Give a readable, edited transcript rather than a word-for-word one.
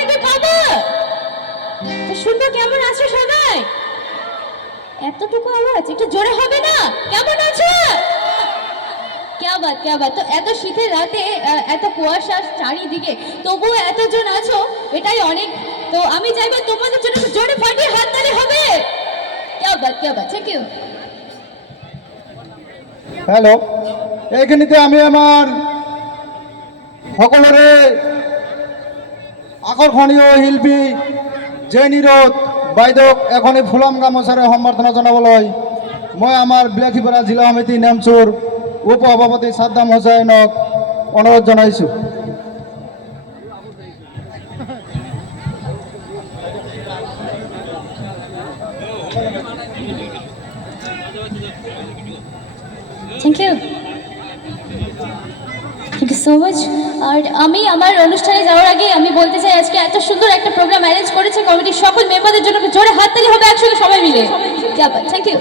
থেকে খবর তো শুনবো। কেমন আছো সবাই? এতটুকু আওয়াজ একটু জোরে হবে না? কেমন আছো? क्या बात। তো এত শীতের রাতে এত কুয়াশা চারিদিকে, তবুও এতজন আছো, এটাই অনেক। তো আমি চাইবো তোমাদের জন্য একটু জোরে ফাটিয়ে হাততালি হবে। क्या बात থ্যাংক ইউ। হ্যালো, এইখানিতে আমি আমার সকলরে আকর্ষণীয় শিল্পী যে নিরোধ বাইদেউক এখনই ফুলাম গামোচাৰে সম্বৰ্ধনা জনাবলৈ মই আমাৰ বিলাসীপাৰা জিলা সমিতি নেমচুৰ উপ সভাপতি সাদ্দাম হোসেনক অনুৰোধ জনাইছোঁ। Thank you so much. আর আমি আমার অনুষ্ঠানে যাওয়ার আগে আমি বলতে চাই, আজকে এত সুন্দর একটা প্রোগ্রাম অ্যারেঞ্জ করেছে কমিটির সকল মেম্বারদের জন্য জোরে হাততালি হবে একসঙ্গে সবাই মিলে। Thank you.